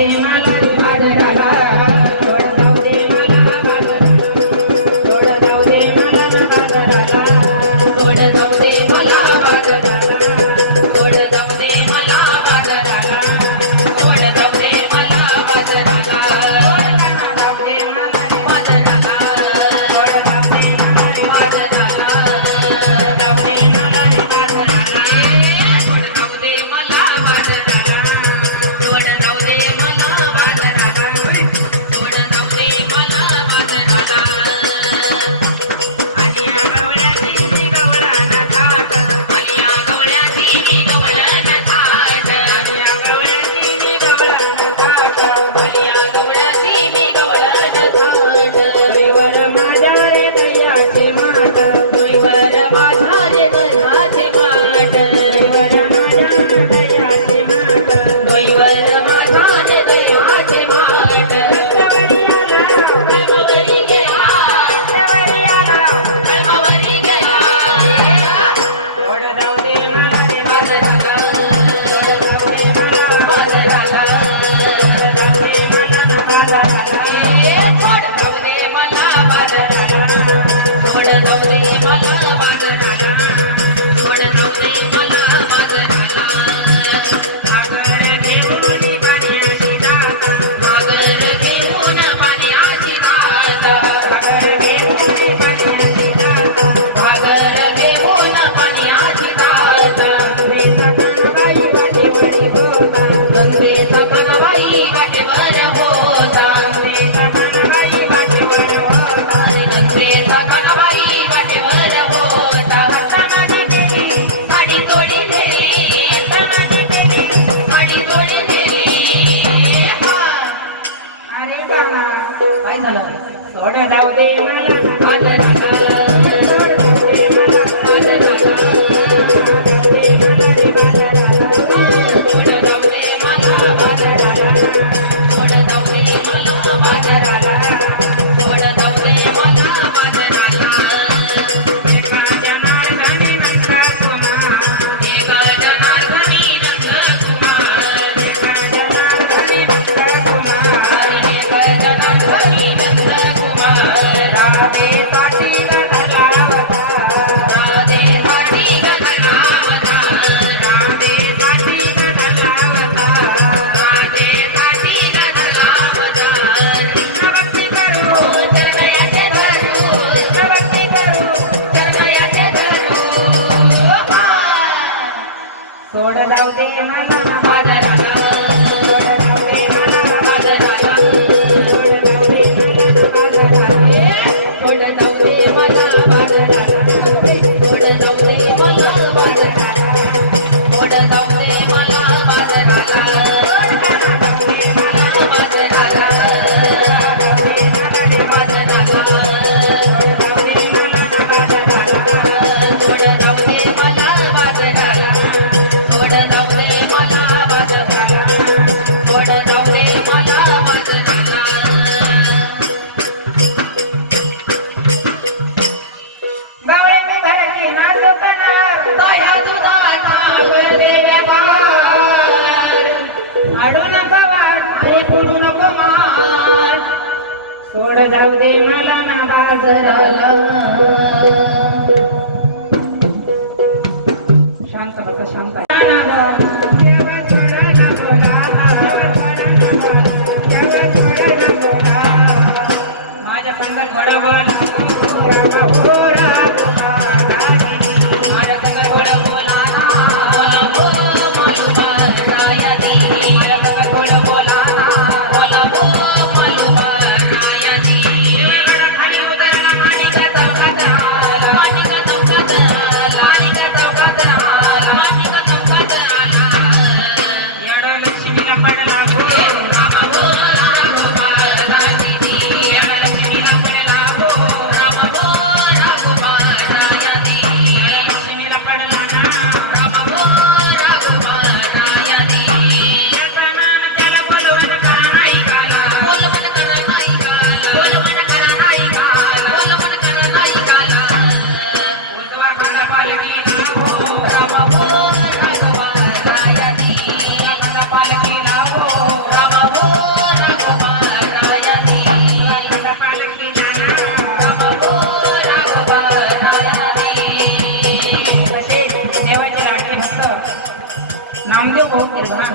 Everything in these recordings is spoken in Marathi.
दे मला बाजाराला सोड जाऊ दे मला बाजाराला सोड जाऊ दे मला बाजाराला सोड जाऊ दे मला बाजाराला सोड जाऊ दे मला बाजाराला सोड जाऊ दे मला बाजाराला सोड जाऊ दे मला बाजाराला सोड जाऊ दे मला बाजाराला जाऊ दे मला बाजाराला सोड जाऊ दे मला बाजाराला सोड जाऊ दे मला बाजाराला सोड जाऊ दे मला बाजाराला आलिया गवळ्याची मी गवळाला थाट आलिया गवळ्याची मी गवळाला थाट आलिया गवळ्याची मी गवळाला थाट आलिया गवळ्याची मी गवळाला थाट तुईवर माझ्या रे दैयाचे माट तुईवर माझा रे दैयाचे माट तुईवर माझ्या दैयाचे माट तुईवर माझा रे दैयाचे माट रत्नवरियाला प्रेमावरी गेला रत्नवरियाला प्रेमावरी गेला सोड जाऊ दे मला रे बाजाराला सोड जाऊ दे मला बाजाराला सोड जाऊ दे मला बाजाराला सोड जाऊ दे मला बाजाराला सोड जाऊ दे मला बाजाराला सोड जाऊ दे मला बाजाराला घागर घेऊन पाण्याची दात घागर घेऊन पाण्याची दात घागर घेऊन पाण्याची दात घागर घेऊन पाण्याची दात गंगेचा कणबाई वाटेवर होता गंगेचा कणबाई वाटेवर होता गंगेचा कणबाई वाटेवर होता हातामध्ये केली साडी तोडी नेली हातामध्ये केली साडी तोडी नेली अरे गाणा काय झालं सोड जाऊ दे मला बाजाराला सोड जाऊ दे मला बाजाराला जाऊ दे मला रे बाजाराला सोड जाऊ दे मला बाजाराला सोड जाऊ दे मला बाजाराला सोड जाऊ दे मला बाजाराला एका जनार्दनी नंदकुमार एका जनार्दनी नंदकुमार एका जनार्दनी नंदकुमार एका जनार्दनी नंदकुमार राधेसाठी गधलावता राधेसाठी गधलावता राधेसाठी गधलावता राधेसाठी गधलावता कृष्णभक्ती करू चरगयाचे धरू कृष्णभक्ती करू चरगयाचे धरू सोड जाऊ दे मला बाजाराला सोड जाऊ दे मला बाजाराला सोड जाऊ दे मला बाजाराला सोड जाऊ दे मला बाजाराला सोड जाऊ दे मला बाजाराला सोड जाऊ दे मला बाजाराला सोड जाऊ दे मला बाजाराला जाऊ दे मला रे बाजाराला सोड जाऊ दे मला बाजाराला सोड जाऊ दे मला बाजाराला सोड जाऊ दे मला बाजाराला सोड जाऊ दे मला बाजाराला गवळे मी घरची नाचकणार दह्या दुधाचा बदले व्यापार आडू नको वाट पुढू नको मार सोड जाऊ दे मला ना बाजाराला शांत बसा शांत माझ्या संगत बडबड माझ्या संगत बडबोला बोला बोल मालूमार रायादी माझ्या संगत बडबोला बोला बोल मालूमार रायादी खाली उतरला माणिकाचा हो निर्भा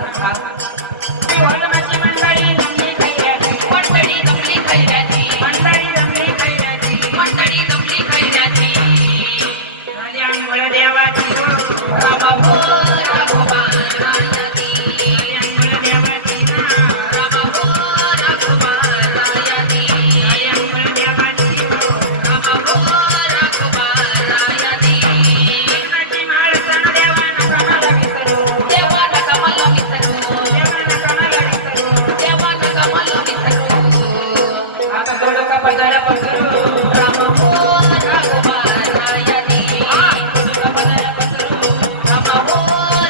वरणाची मंडळी जमली खैऱ्याची मंडळी जमली खैऱ्याची मंडळी जमली खैऱ्याची मंडळी जमली खैऱ्याची झाली अंघोळ देवाची रामा हो राघोबा रायाची झाली अंघोळ देवाची रामा हो राघोबा रायाची झाली अंघोळ देवाची रामा हो राघोबा रायाची कृष्णाची माळ सण देवानं कमल विसरू देवानं कमल विसरू देवानं कमल विसरू देवानं कमल विसरू आता जोड का पदर पसरू रामा हो राघोबा रायाची जोड का पदर पसरू रामा हो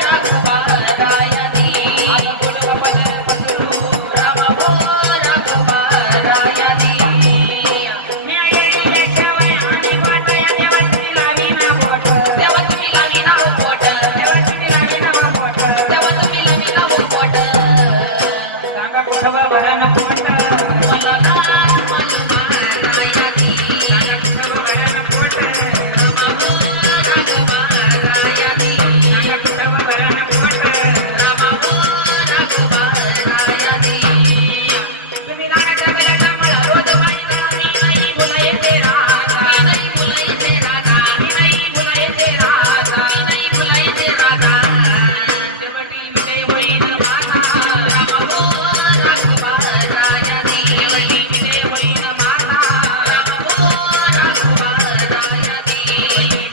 राघोबा रायाची जोड का पदर पसरू रामा हो राघोबा रायाची मी आईने शेवय आणि वाट या देवा तुम्ही लावी ना बोट देवा तुम्ही लावी ना बोट देवा तुम्ही लावी ना बोट देवा तुम्ही लावी ना बोट सांगा कोठवा भरा ना पोट मला ना मालूम रायाची सांगा कोठवा भरा ना पोट रामा हो राघोबा रायाची सांगा कोठवा भरा ना पोट रामा हो राघोबा रायाची तुम्ही नानाच्या गळ्याचा मला रोज पाहिला मी नाही बोलायचे राधा मी नाही बोलायचे राधा मी नाही बोलायचे राधा मी नाही बोलायचे राधा शेवटी विजय होईल माझा रामा हो राघोबा रायाची शेवटी विजय होईल माझा रामा हो राघोबा रायाची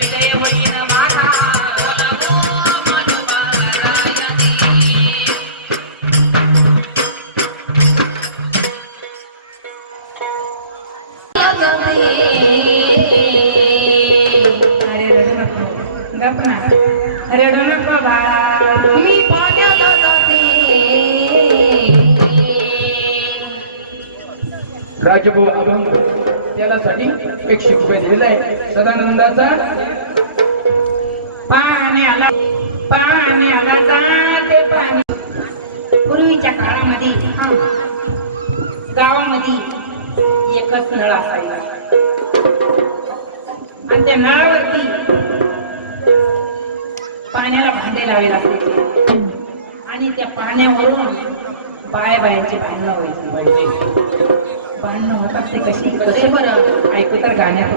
विजय होईल माझा बोला हो मानोबा रायाची अरे रडू नको गप ना रडू नको बाळा मी पाण्याला जाते राजभाऊ अभंग त्यालासाठी 100 रुपये दिलेला आहे सदानंदाचा पाण्याला जाते पाणी पूर्वीच्या काळामध्ये गावामध्ये एकच नळ असायचा आणि त्या नळावरती पाण्याला भांडे लावे लागायचे आणि त्या पाण्यावरून बायांची भांडणं व्हायची भांडणं होतात ते कसे बरं ऐकू तर गाण्यात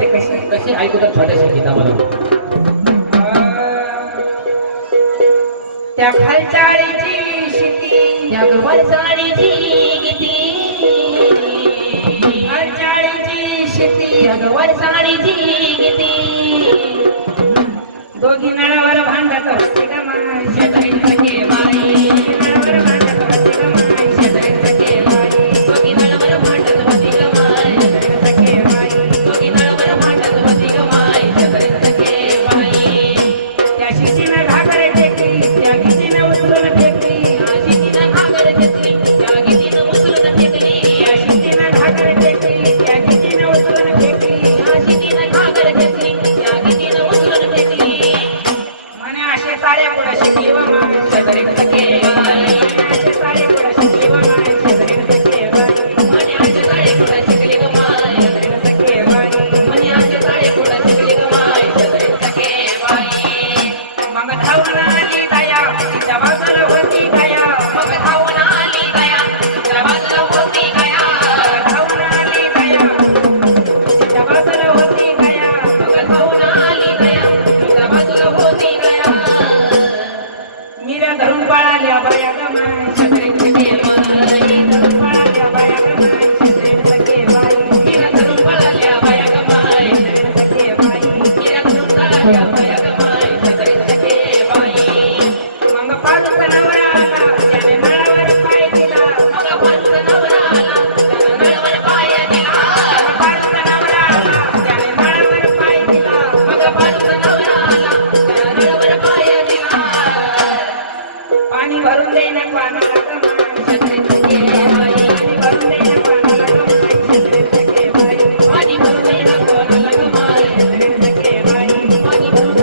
ते कसे ऐकू तर छोट्याशा गीतामध्ये त्या खालचाळीची शिटी त्या वरचाळीची गीती खालचाळीची शिटी वरचाळीची गीती दोघी नळावर भांडत होते ग माय शेजारीचे बाई नळावर भांडत होते ग माय शेजारीचे बाई दोघी नळावर भांडत होते ग माय शेजारीचे बाई दोघी नळावर भांडत होते ग माय शेजारीचे बाई त्या शिटीनं घागर टेकली त्या गीतीनं उचलून फेकली त्या शिटीनं घागर टेकली त्या गीतीनं उचलून फेकली त्या शिटीनं घागर टेकली त्या गीतीनं उचलून फेकली त्या शिटीनं घागर टेकली त्या गीतीनं उचलून फेकली म्हणे असे साड्या पुढे शिकली व माय शेजारीचे बाई असे साड्या पुढे शिकली व माय शेजारीचे बाई म्हणे असे साड्या पुढे शिकली व माय शेजारीचे बाई म्हणे असे साड्या पुढे शिकली व माय शेजारीचे बाई मग धावून आली दया तिच्या बाजूला होती गया मग धावून आली दया तिच्या बाजूला होती गया धावून आली दया तिच्या बाजूला होती गया मग धावून आली दया तिच्या बाजूला होती गया मीरा धरून पळाल्या बाया ग माय शेजारीचे बाई धरून पळाल्या बाया ग माय शेजारीचे बाई मीरा धरून पळाल्या बाया ग माय शेजारीचे बाई मीरा धरून पळाल्या बाया ग माय शेजारीचे बाई मग पाडूचा नवरा आला त्याने नळावर पाय दिला मग पाडूचा नवरा आला त्याने नळावर पाय दिला मग पाडूचा नवरा आला त्याने नळावर पाय दिला मग पाडूचा नवरा आला त्याने नळावर पाय दिला पाणी भरून दे ना पाण्याला ग माय शेजारीचे बाई पाणी भरून दे ना पाण्याला ग माय शेजारीचे बाई पाणी भरून दे ना पाण्याला ग माय शेजारीचे बाई पाणी भरून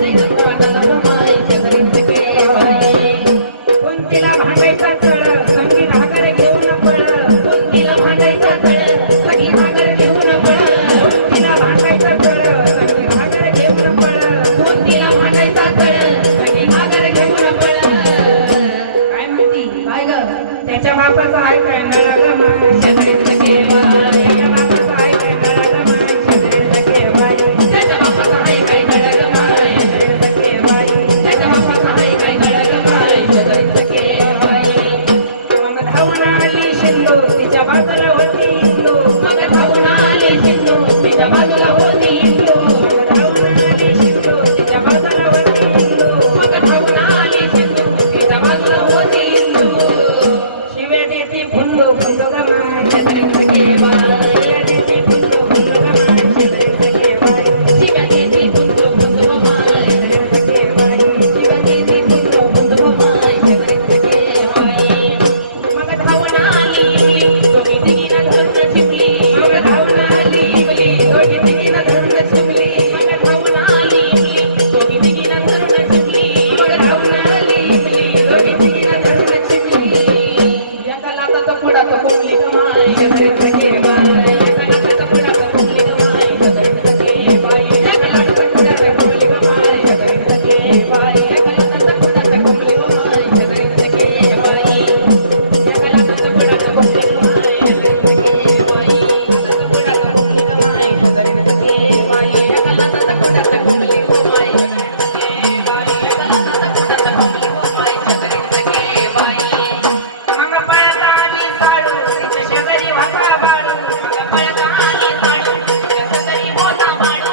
तिघीनं धरून चिमली मग धावून आली इमली दोघी तिघीनं धरून चिमली मग धावून आली इमली दोघी तिघीनं धरून चिमली एका लाटाचा पुढाचा कोंबली कमाय जगरीत सखे बाई एका लाटाचा पुढाचा कोंबली कमाय जगरीत सखे बाई एका लाटाचा पुढाचा कोंबली कमाय जगरीत सखे बाई एका लाटाचा पुढाचा कोंबली कमाय जगरीत सखे बाई एका लाटाचा पुढाचा कोंबली कमाय जगरीत सखे बाई लाटाचा पुढाचा कोंबली कमाय जगरीत सखे बाई एका लाटाचा पुढाचा कोंबली कमाय जगरीत सखे बाई एका लाटाचा पुढाचा कोंबली कमाय जगरीत सखे बाई मग पळत आली साडू तिच्या शेजारी होता बाळू मग पळत आली साडू तिच्या शेजारी होता बाळू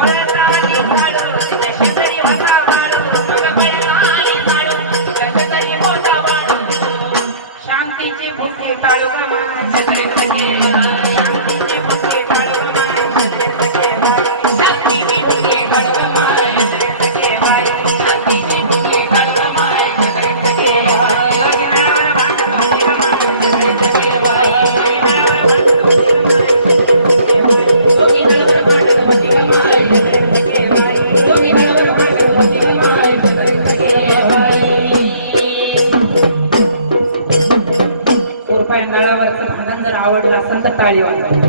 पळत आली साडू तिच्या शेजारी होता बाळू मग पळत आली साडू तिच्या शेजारी होता बाळू शांतीची भुके टाळू गमाय शेजारी सखे बाई शांतीची भुके टाळू गमाय शेजारी सखे बाई शांतीची भुके टाळू गमाय शेजारी सखे बाई शांतीची भुके टाळू गमाय शेजारी सखे बाई लग्नावर भांडण होती गमाय शेजारी सखे बाई दोघी नळवर भांडण होती गमाय शेजारी सखे बाई दोघी नळवर भांडण होती गमाय शेजारी सखे बाई रुपये नळावरचं भांडण जर आवडलं असेल तर टाळी वाजवा